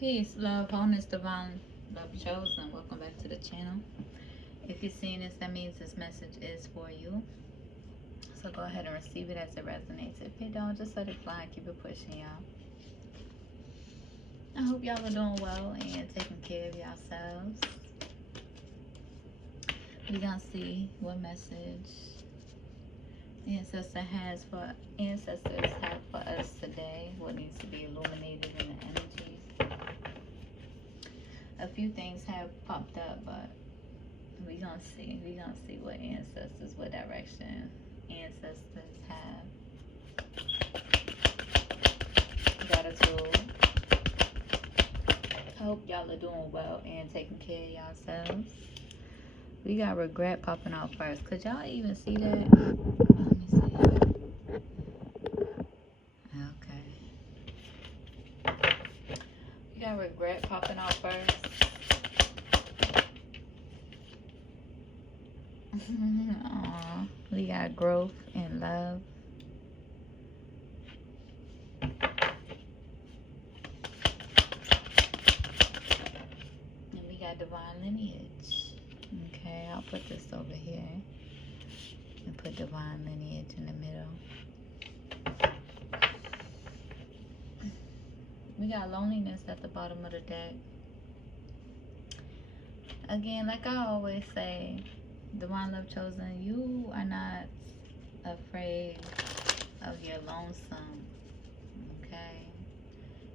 Peace, love, wholeness, divine, love chosen. Welcome back to the channel. If you're seeing this, that means this message is for you. So go ahead and receive it as it resonates. If it don't, just let it fly and keep it pushing, y'all. I hope y'all are doing well and taking care of yourselves. We gonna see what message ancestors have for us today. What needs to be illuminated in the energies. A few things have popped up, but we gonna see. We gonna see what ancestors, what direction ancestors have. Gratitude. I hope y'all are doing well and taking care of yourselves. We got regret popping out first. Could y'all even see that? Let me see. Okay. We got regret popping out first. Aww. We got growth and love. And we got divine lineage. Okay, I'll put this over here and put divine lineage in the middle. We got loneliness at the bottom of the deck. Again, like I always say, divine love chosen, you are not afraid of your lonesome. Okay?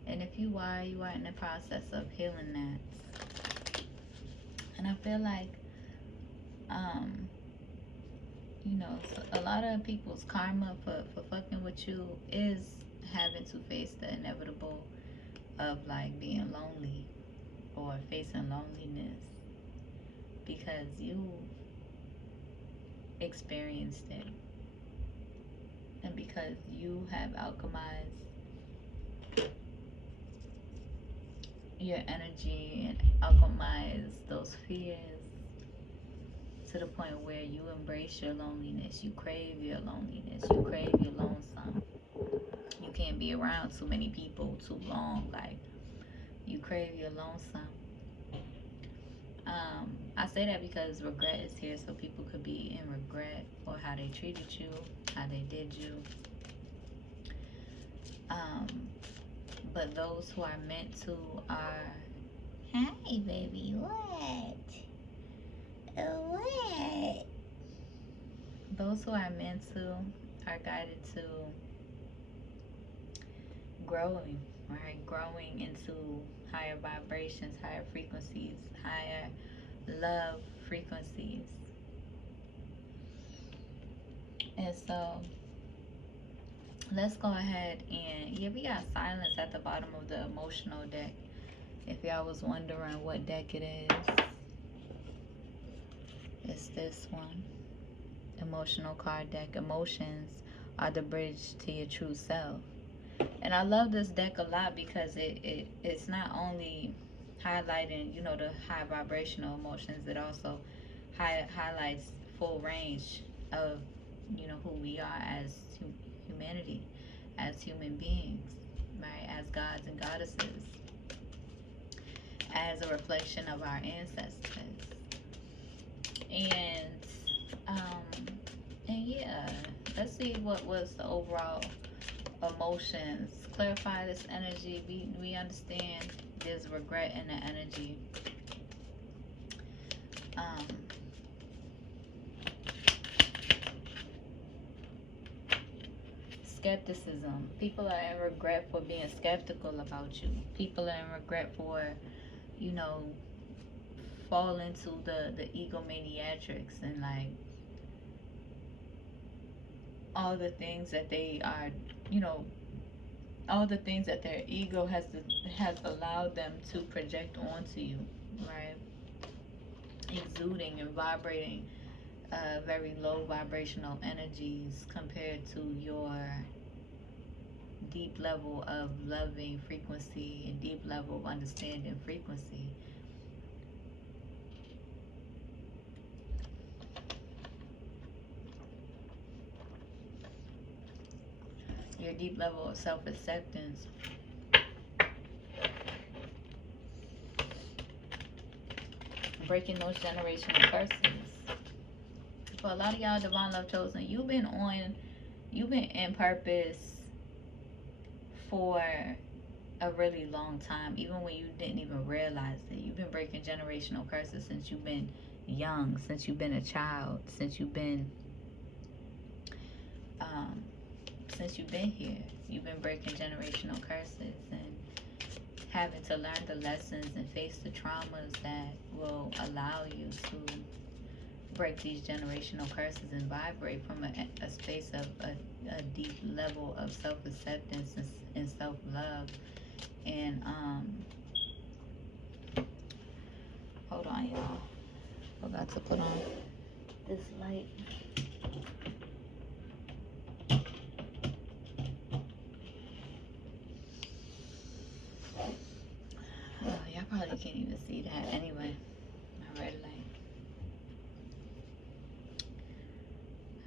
And if you are in the process of healing that. And I feel like you know, a lot of people's karma for fucking with you is having to face the inevitable of like being lonely or facing loneliness because you experienced it and because you have alchemized your energy and alchemize those fears to the point where you embrace your loneliness, you crave your loneliness, you crave your lonesome. You can't be around too many people too long, like you crave your lonesome. I say that because regret is here, so people could be in regret for how they treated you, how they did you. But those who are meant to are, hi baby, what? What? Those who are meant to are guided to growing, right? Growing into higher vibrations, higher frequencies, higher love frequencies. And so let's go ahead and, yeah, we got silence at the bottom of the emotional deck. If y'all was wondering what deck it is, it's this one. Emotional card deck. Emotions are the bridge to your true self. And I love this deck a lot because it's not only highlighting, you know, the high vibrational emotions, it also highlights full range of, you know, who we are as humanity, as human beings, right? As gods and goddesses, as a reflection of our ancestors. And yeah, let's see what was the overall emotions. Clarify this energy. We understand there's regret in the energy. Skepticism. People are in regret for being skeptical about you. People are in regret for, you know, fall into the egomaniatrics and like all the things that they are, you know, all the things that their ego has allowed them to project onto you, right? Exuding and vibrating very low vibrational energies compared to your deep level of loving frequency and deep level of understanding frequency. Your deep level of self-acceptance breaking those generational curses. For a lot of y'all, divine love chosen, you've been in purpose for a really long time, even when you didn't even realize it. You've been breaking generational curses since you've been young, since you've been a child, since you've been here. You've been breaking generational curses and having to learn the lessons and face the traumas that will allow you to break these generational curses and vibrate from a space of a deep level of self-acceptance and self-love. And hold on, y'all, forgot to put on this light. Oh, y'all probably can't even see that. Anyway, my red light.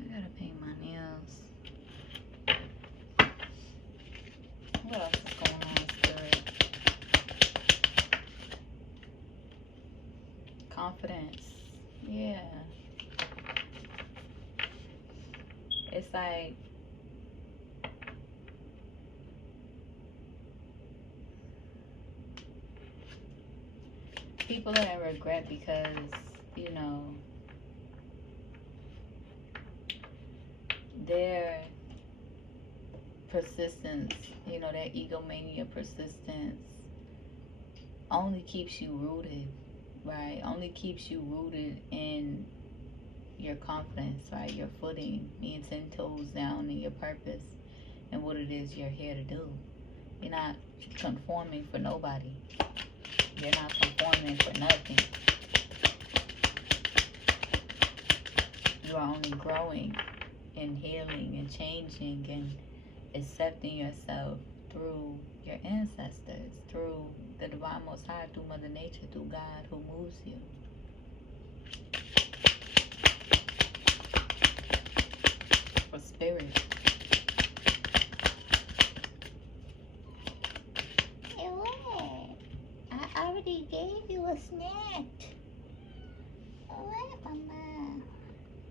I gotta paint my nails. What else is going on, Spirit? Confidence. Yeah. It's like people are in regret because, you know, their persistence, you know, that egomania persistence only keeps you rooted, right? Only keeps you rooted in your confidence, right? Your footing, being 10 toes down in your purpose and what it is you're here to do. You're not conforming for nobody. You're not conforming for nothing. You are only growing and healing and changing and accepting yourself through your ancestors, through the Divine Most High, through Mother Nature, through God who moves you. For spirit. Hey, what? I already gave you a snack. What, Mama?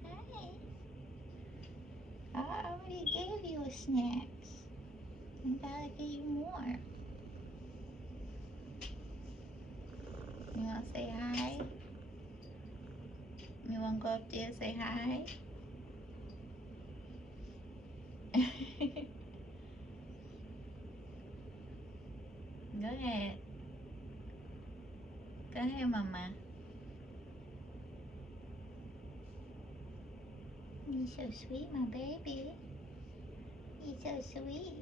Hi. I already gave you a snack. I gotta give you more. You wanna say hi? You wanna go up there and say hi? Go ahead. Go ahead, Mama. You're so sweet, my baby. You're so sweet.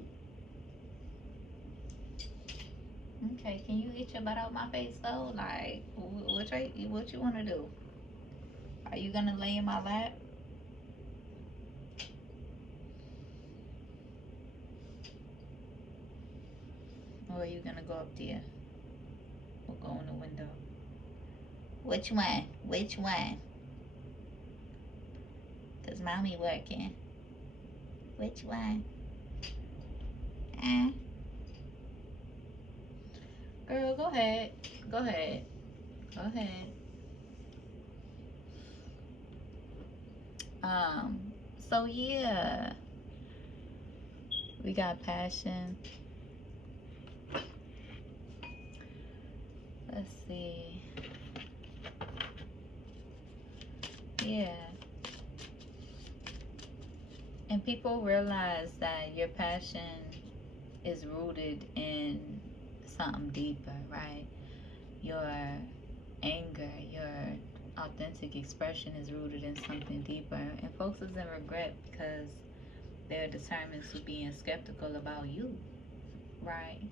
Okay, can you get your butt out my face though? Like, what you want to do? Are you gonna lay in my lap? Or are you gonna go up there? Or go in the window? Which one? Which one? Cause mommy working. Which one? Girl, go ahead. Go ahead. Go ahead. So yeah. We got passion. Let's see. Yeah. And people realize that your passion is rooted in something deeper, right? Your anger, your authentic expression is rooted in something deeper. And folks is in regret because they're determined to being skeptical about you, right?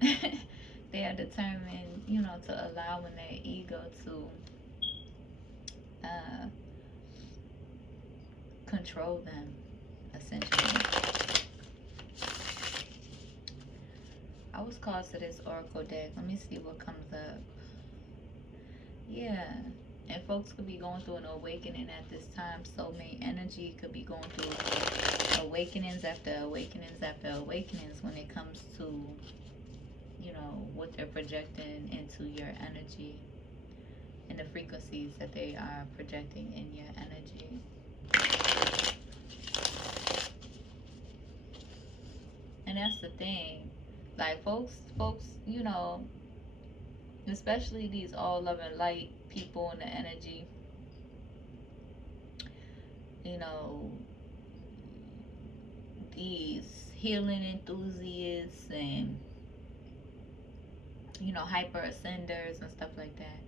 They are determined, you know, to allowing their ego to control them, essentially. I was called to this oracle deck. Let me see what comes up. Yeah. And folks could be going through an awakening at this time. Soulmate energy could be going through awakenings after awakenings after awakenings when it comes to, you know, what they're projecting into your energy. and the frequencies that they are projecting in your energy. And that's the thing. Like folks, especially these all loving light people in the energy, you know, these healing enthusiasts and hyper ascenders and stuff like that.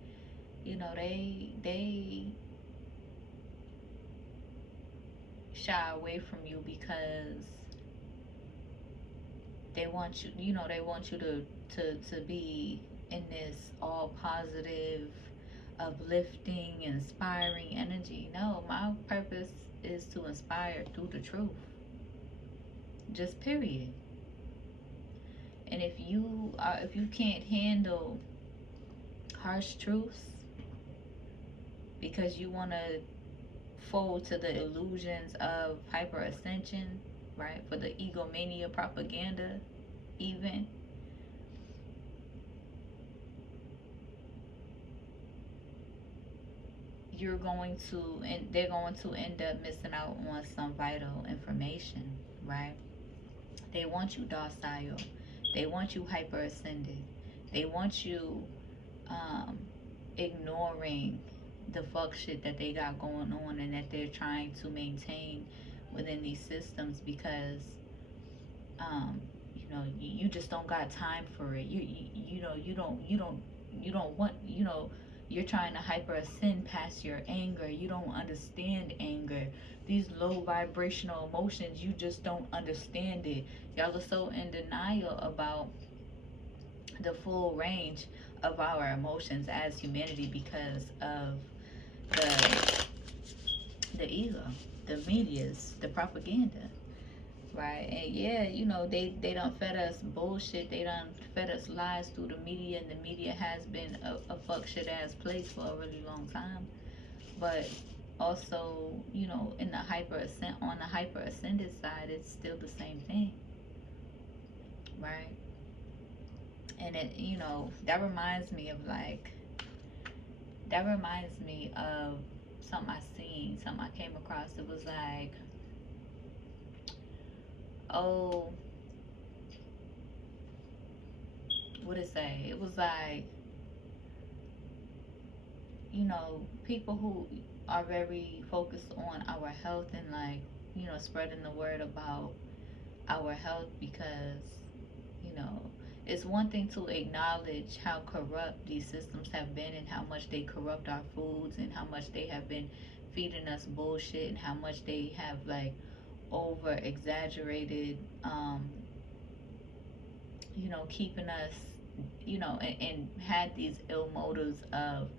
They shy away from you because they want you to be in this all positive, uplifting, inspiring energy. No, my purpose is to inspire through the truth. Just period. And if you can't handle harsh truths because you want to fold to the illusions of hyperascension, right? For the egomania propaganda, even. They're going to end up missing out on some vital information, right? They want you docile. They want you hyperascended. They want you um, ignoring the fuck shit that they got going on and that they're trying to maintain within these systems because you just don't got time for it. You don't want you're trying to hyper ascend past your anger. You don't understand anger. These low vibrational emotions, you just don't understand it. Y'all are so in denial about the full range of our emotions as humanity because of the ego, the medias, the propaganda, right? And yeah, they done fed us bullshit. They done fed us lies through the media, and the media has been a fuck shit ass place for a really long time. But also, in the on the hyper ascended side, it's still the same thing, right? And that reminds me of something I seen, something I came across. It was like, oh, what it say? It was like, people who are very focused on our health and like, spreading the word about our health because, you know, it's one thing to acknowledge how corrupt these systems have been and how much they corrupt our foods and how much they have been feeding us bullshit and how much they have like over exaggerated, keeping us, and had these ill motives of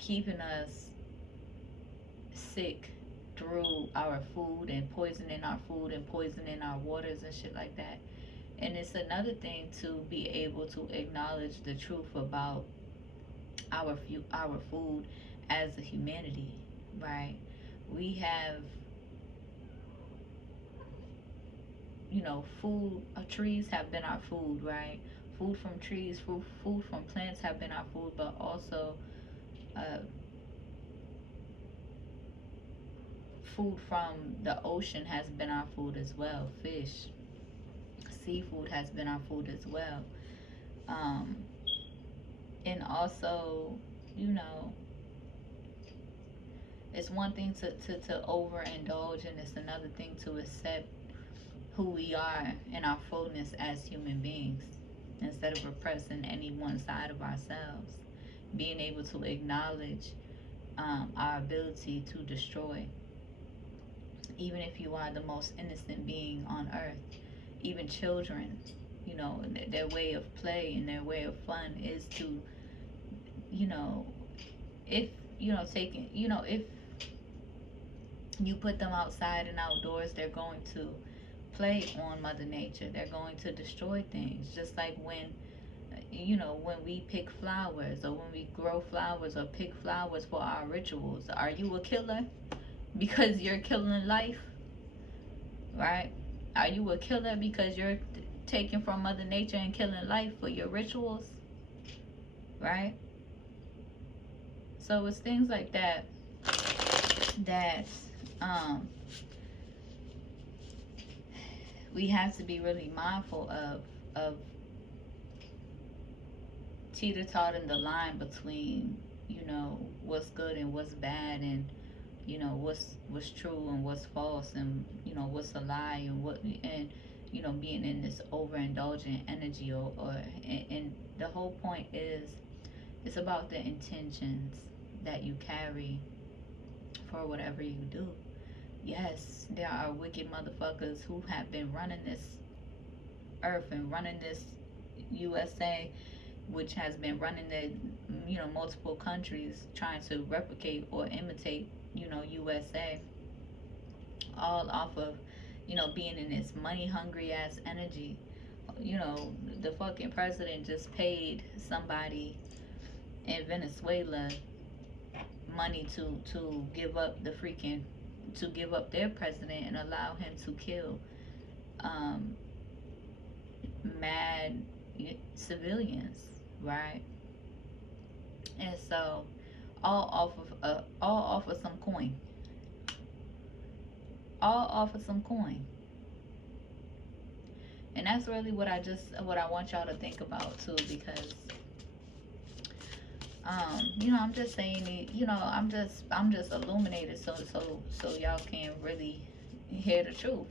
keeping us sick through our food and poisoning our food and poisoning our waters and shit like that. And it's another thing to be able to acknowledge the truth about our food as a humanity, right? We have, food. Trees have been our food, right? Food from trees, food from plants have been our food, but also uh, food from the ocean has been our food as well. Fish, seafood has been our food as well. Um, and also, you know, it's one thing to overindulge, and it's another thing to accept who we are in our fullness as human beings instead of repressing any one side of ourselves. Being able to acknowledge our ability to destroy, even if you are the most innocent being on earth. Even children, their way of play and their way of fun is to, you know, if if you put them outside and outdoors, they're going to play on Mother Nature. They're going to destroy things. Just like when we pick flowers or when we grow flowers or pick flowers for our rituals. Are you a killer because you're killing life, right? Are you a killer because you're taking from Mother Nature and killing life for your rituals, right? So it's things like that that um, we have to be really mindful of teeter-totting the line between, you know, what's good and what's bad, and you know what's true and what's false, and you know what's a lie and what, and you know, being in this overindulgent energy, or and the whole point is it's about the intentions that you carry for whatever you do. Yes, there are wicked motherfuckers who have been running this earth and running this USA, which has been running the, you know, multiple countries trying to replicate or imitate, you know, USA, all off of, you know, being in this money hungry ass energy. You know, the fucking president just paid somebody in Venezuela money to give up the freaking, to give up their president and allow him to kill um, mad civilians, right? And so all off of some coin, all off of some coin. And that's really what I want y'all to think about too, because you know, I'm just saying it, you know, I'm just illuminated so y'all can really hear the truth,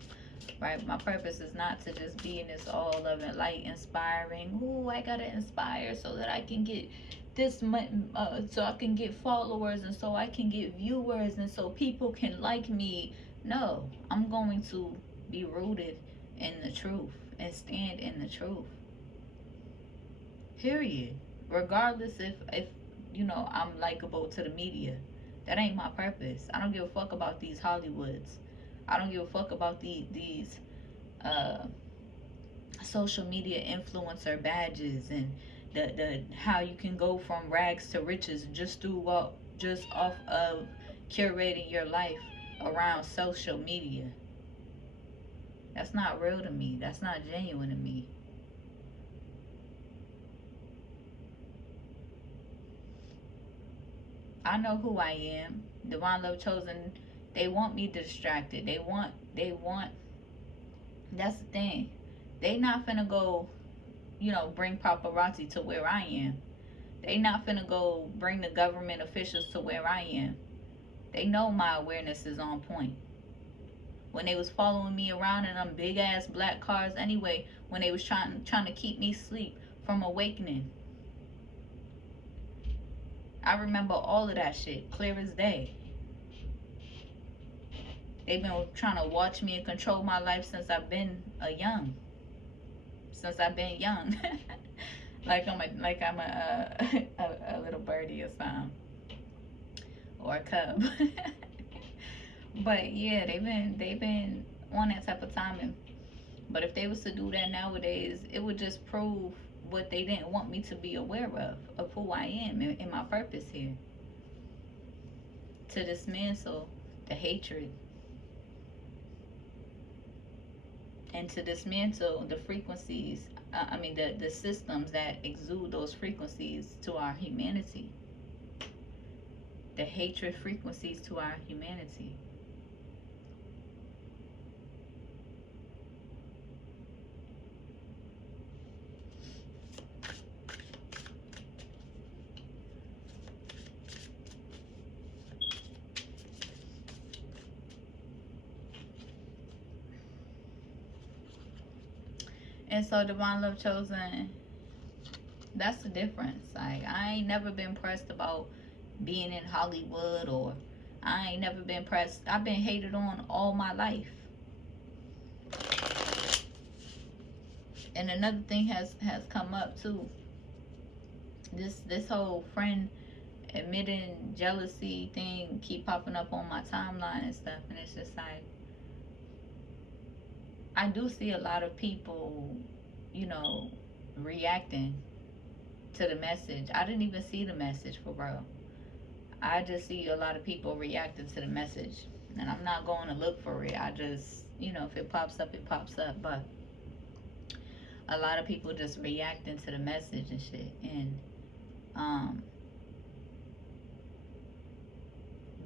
right? My purpose is not to just be in this all loving light inspiring, ooh, I gotta inspire so that I can get this much, so I can get followers, and so I can get viewers, and so people can like me. No, I'm going to be rooted in the truth and stand in the truth, period. Regardless if you know I'm likable to the media, that ain't my purpose. I don't give a fuck about these Hollywoods. I don't give a fuck about these uh, social media influencer badges, and the how you can go from rags to riches just through what, just off of curating your life around social media. That's not real to me. That's not genuine to me. I know who I am. Divine Love Chosen. They want me distracted. They want. That's the thing. They not finna go, you know, bring paparazzi to where I am. They not finna go bring the government officials to where I am. They know my awareness is on point. When they was following me around in them big ass black cars anyway, when they was trying to keep me asleep from awakening. I remember all of that shit clear as day. They've been trying to watch me and control my life since I've been since I've been young. like I'm a little birdie or something, or a cub. But yeah, they've been on that type of timing. But if they was to do that nowadays, it would just prove what they didn't want me to be aware of who I am, and my purpose here, to dismantle the hatred, and to dismantle the frequencies, I mean the systems that exude those frequencies to our humanity, the hatred frequencies to our humanity. And so Divine Love Chosen, that's the difference. Like, I ain't never been pressed about being in Hollywood, or I ain't never been pressed. I've been hated on all my life. And another thing has come up too. This whole friend admitting jealousy thing keep popping up on my timeline and stuff, and it's just like, I do see a lot of people, you know, reacting to the message. I didn't even see the message for real. I just see a lot of people reacting to the message, and I'm not going to look for it. I just, you know, if it pops up, it pops up. But a lot of people just reacting to the message and shit, and um,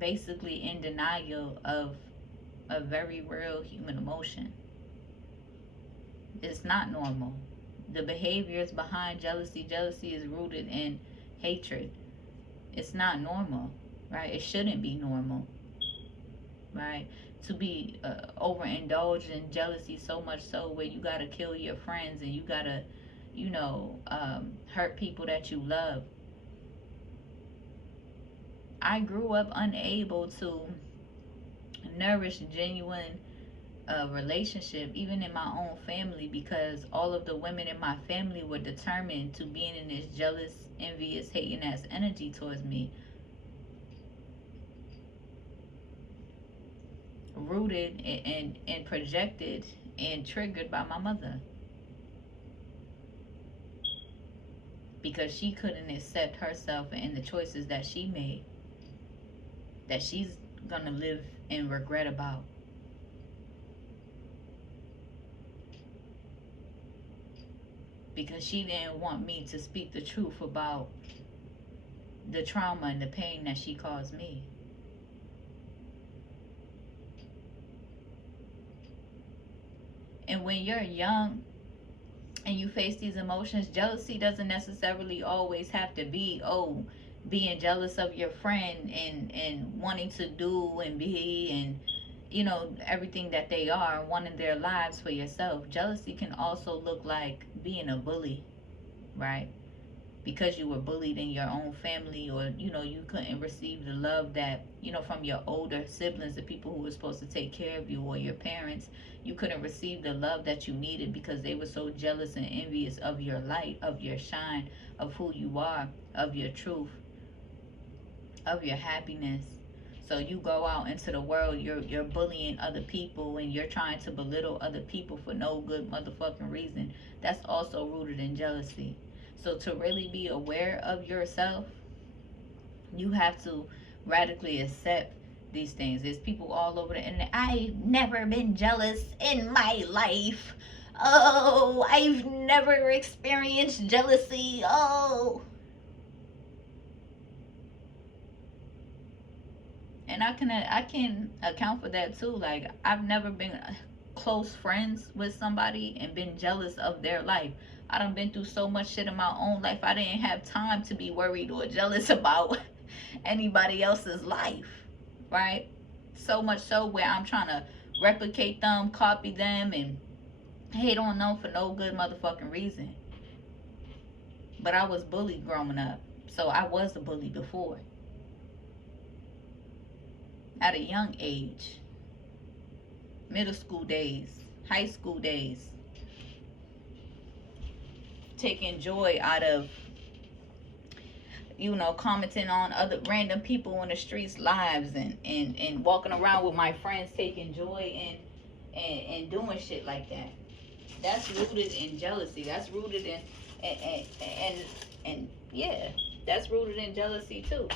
basically in denial of a very real human emotion. It's not normal. The behaviors behind jealousy is rooted in hatred. It's not normal, right? It shouldn't be normal, right? To be overindulged in jealousy so much so where you gotta kill your friends and you gotta, hurt people that you love. I grew up unable to nourish genuine relationship, even in my own family, because all of the women in my family were determined to being in this jealous, envious, hating ass energy towards me, rooted and projected and triggered by my mother, because she couldn't accept herself and the choices that she made, that she's gonna live in regret about. Because she didn't want me to speak the truth about the trauma and the pain that she caused me. And when you're young and you face these emotions, jealousy doesn't necessarily always have to be, being jealous of your friend and wanting to do and be and everything that they are, wanting their lives for yourself. Jealousy can also look like being a bully, right? Because you were bullied in your own family, or you couldn't receive the love that from your older siblings, the people who were supposed to take care of you, or your parents. You couldn't receive the love that you needed because they were so jealous and envious of your light, of your shine, of who you are, of your truth, of your happiness. So you go out into the world, you're bullying other people and you're trying to belittle other people for no good motherfucking reason. That's also rooted in jealousy. So to really be aware of yourself, you have to radically accept these things. There's people all over the internet. I've never been jealous in my life. Oh, I've never experienced jealousy. Oh. And I can account for that too. Like, I've never been close friends with somebody and been jealous of their life. I done been through so much shit in my own life. I didn't have time to be worried or jealous about anybody else's life, right? So much so where I'm trying to replicate them, copy them, and hate on them for no good motherfucking reason. But I was bullied growing up, so I was a bully before. At a young age, middle school days, high school days, taking joy out of commenting on other random people in the streets lives, and walking around with my friends taking joy in doing shit like that. That's rooted in jealousy. That's rooted in and yeah, that's rooted in jealousy too.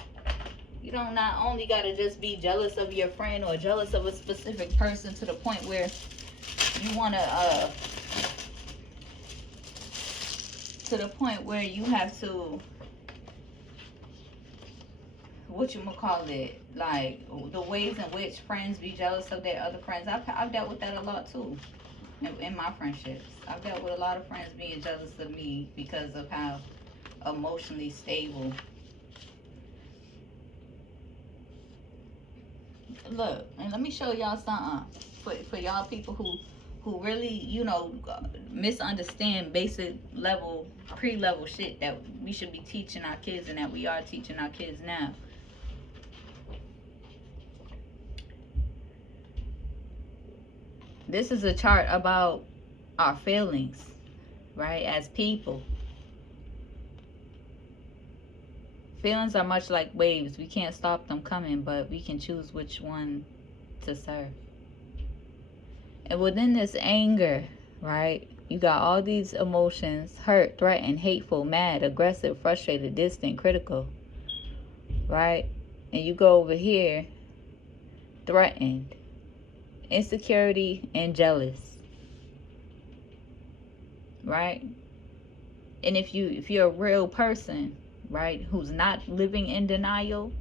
You don't not only gotta just be jealous of your friend or jealous of a specific person to the point where you wanna to the point where you have to, like the ways in which friends be jealous of their other friends. I've dealt with that a lot too in my friendships. I've dealt with a lot of friends being jealous of me because of how emotionally stable. Look, and let me show y'all something for y'all people who really misunderstand basic level, pre-level shit that we should be teaching our kids and that we are teaching our kids now. This is a chart about our feelings, right, as people. Feelings are much like waves. We can't stop them coming, but we can choose which one to serve. And within this anger, right, you got all these emotions: hurt, threatened, hateful, mad, aggressive, frustrated, distant, critical, right? And you go over here, threatened, insecurity, and jealous, right? And if you're a real person, right, who's not living in denial,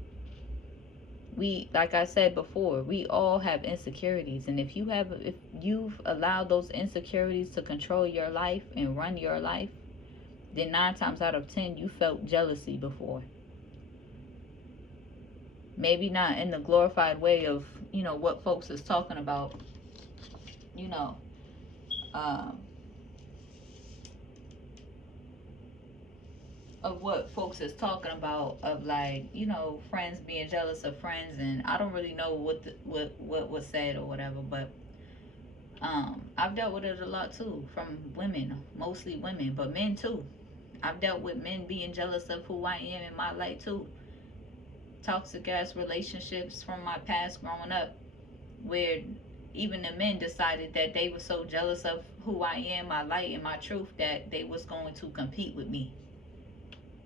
We, like I said before, we all have insecurities, and if you've allowed those insecurities to control your life and run your life, then 9 times out of 10 you felt jealousy before. Maybe not in the glorified way of, what folks is talking about, you know um, of what folks is talking about, of like, friends being jealous of friends. And I don't really know what was said or whatever, but I've dealt with it a lot too, from women, mostly women, but men too. I've dealt with men being jealous of who I am in my light too. Toxic ass relationships from my past growing up, where even the men decided that they were so jealous of who I am, my light and my truth, that they was going to compete with me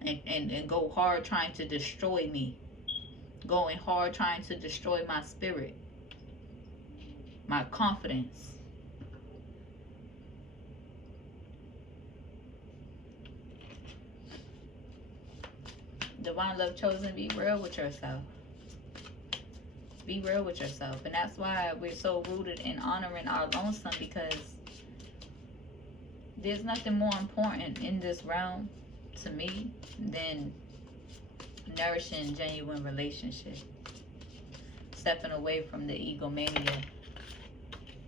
and go hard trying to destroy me, going hard trying to destroy my spirit, my confidence. Divine love chosen, be real with yourself. Be real with yourself. And that's why we're so rooted in honoring our lonesome, because there's nothing more important in this realm to me than nourishing genuine relationship. Stepping away from the egomania.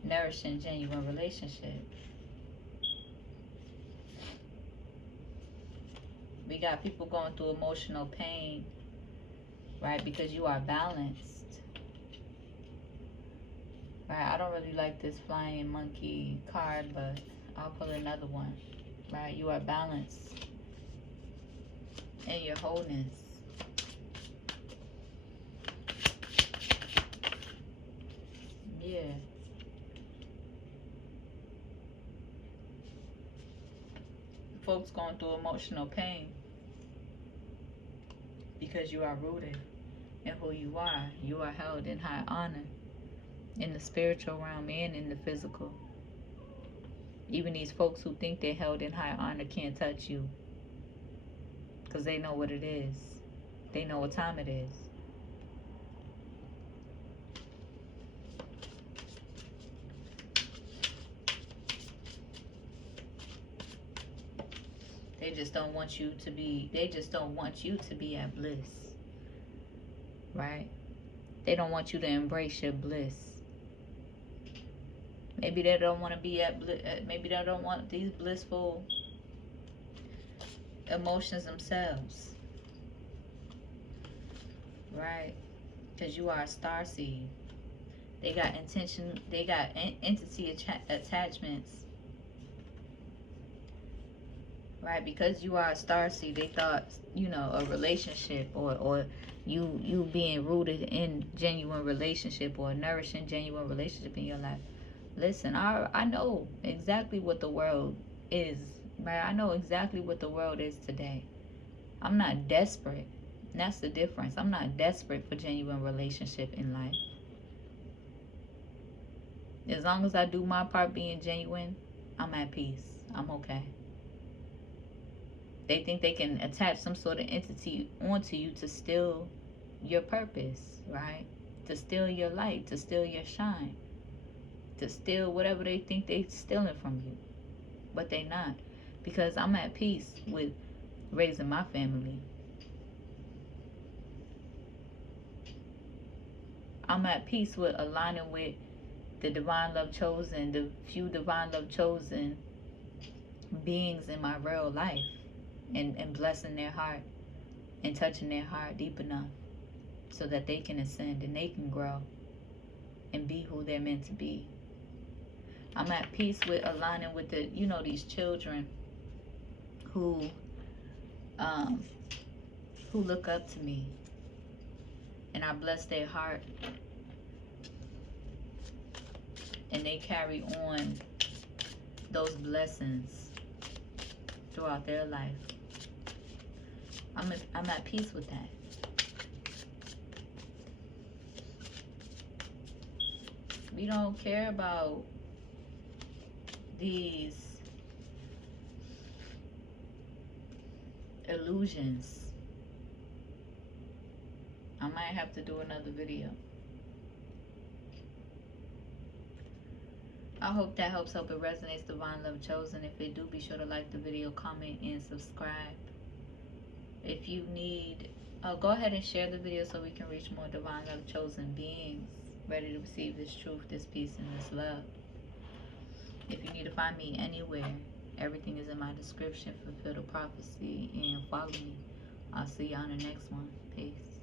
Nourishing genuine relationship. We got people going through emotional pain, right? Because you are balanced. Right? I don't really like this flying monkey card, but I'll pull another one. Right? You are balanced in your wholeness. Yeah. Folks going through emotional pain because you are rooted in who you are. You are held in high honor in the spiritual realm and in the physical. Even these folks who think they're held in high honor can't touch you, because they know what it is. They know what time it is. They just don't want you to be at bliss. Right? They don't want you to embrace your bliss. Maybe they don't want to be at bliss. Maybe they don't want these blissful emotions themselves. Right? Because you are a star seed. They got entity attachments. Right? Because you are a star seed, they thought, a relationship, or you being rooted in genuine relationship, or nourishing genuine relationship in your life. Listen, I know exactly what the world is, right? I know exactly what the world is today. I'm not desperate. And that's the difference. I'm not desperate for genuine relationship in life. As long as I do my part being genuine, I'm at peace. I'm okay. They think they can attach some sort of entity onto you to steal your purpose, right? To steal your light, to steal your shine, to steal whatever they think they're stealing from you. But they not. Because I'm at peace with raising my family. I'm at peace with aligning with the divine love chosen, the few divine love chosen beings in my real life, and blessing their heart and touching their heart deep enough so that they can ascend and they can grow and be who they're meant to be. I'm at peace with aligning with these children who look up to me, and I bless their heart, and they carry on those blessings throughout their life. I'm at peace with that. We don't care about these illusions. I might have to do another video. I hope that helps. Hope it resonates. Divine Love Chosen. If it do, be sure to like the video, comment, and subscribe. If you need, go ahead and share the video so we can reach more Divine Love Chosen beings ready to receive this truth, this peace, and this love. If you need to find me anywhere, everything is in my description. Fulfill the prophecy and follow me. I'll see you on the next one. Peace.